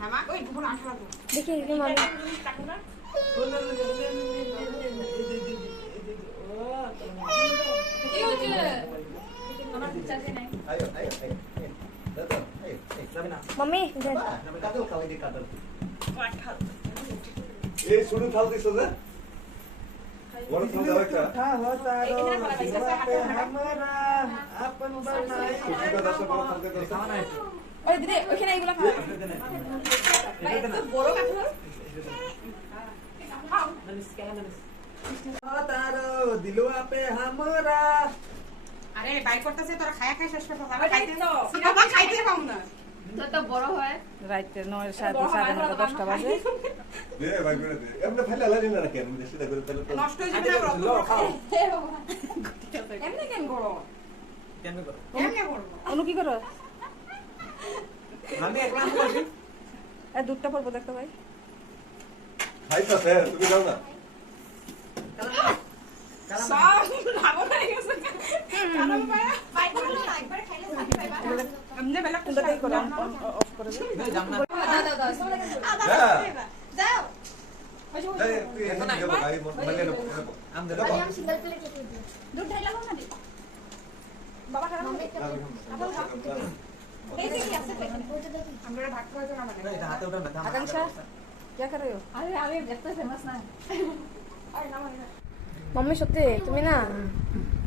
মামা ওই দুপুর 18 দেখি কি মামি কি হচ্ছে আমার চাচি নাই আয় আয় আয় দাদা এই যাবে না মামি দেখ আমি কাটল খাওয়াই দি কাটল কাঁঠাল এই শুরু থাল দিছো না বড় থাল দাও একটা हमरा अपन बनाई খুশি কথা সব বড় থাল দে খাওয়া না ওই দিদি ওখানে এগুলা খাও বড় কাঁঠাল तारो दिलवा पे हमरा আরে বাই করতেছে তোরা খায়া খাই শেষ করতে হবে খাইতে তো সিনেমা খাইতে পাও না তো বড় হয় রাইতে 9 9:30 10টা বাজে দে ভাই করে দে এমনি ফেলে লাগি না কেন বেশি দা করে তাহলে তো নষ্ট হয়ে যাবে না রক্ত খাও এমনি কেন বড় কেন করো এমনি বড় অনু কি করো আমি একলা বলছি এই দুধটা পড়বো দেখতে ভাই খাইতা স্যার তুমি যাও না সব লাগো না গেছে কারণ বাই করলে না একবার খাইলে শান্তি পাইবা এমনি বেলা কোনটাই করো অফ করে দিই জামনা দাও দাও দাও এই তুই এখানে যাবো গাই মানে না আম দে দাও আমি সিঙ্গেল প্লেট খেতে দিই দুধ ঢাইলা না দি বাবা খারাপ দেখি কি আছে আমরা ভাগ করে দেন আমাদের এটা হাতে উঠা না आकांक्षा क्या कर रहे हो আরে আমি এত ফেমাস না আরে না মানে মাম্মি সত্যি তুমি না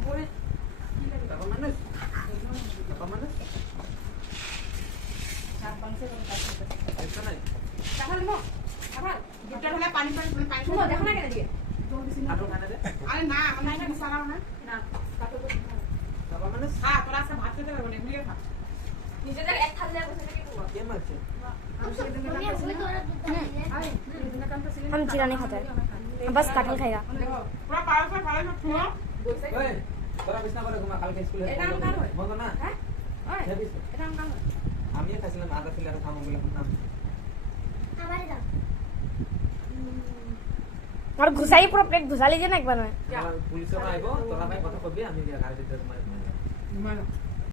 বলে apa mana চার পাঁচশো করে কাটতে এটা নাই তাহলে মো আবার দুধটা ঢালা পানি পানি পানি শুনো দেখো না কেন দিয়ে আটো খানা দে আরে না আমরা এটা মিশালাম না না কাটো তো apa mana হ্যাঁ তোরা আজকে ভাত খেতে পারবো না এগুলি খা নিজেদের এক থাল দেওয়া বসে থেকে খাবো ke macam আমি সেদিন मम्मी असली तो दूध আরে সেদিন কাম তো ছিল हम जीरा नहीं खाते हम बस कटहल खाएगा দেখো পুরো পাড়া পাড়া সব পুরো বসে oi তোরা বিছনা করে ঘুমা কালকে স্কুলে এটা আমার কাম হয়। বন্ধ না হ্যাঁ ওই যাবিস এটা আমার কাম হয়। আমি খাইছিলাম আদা ফিলার খামো বলে না हमारे दाम और घुसाई पूरा प्लेट घुसा लीजिए ना एक बार में পুলিশ আইবো তোরা ভাই কথা কবি আমি গাড়ি দিতে মারি মানে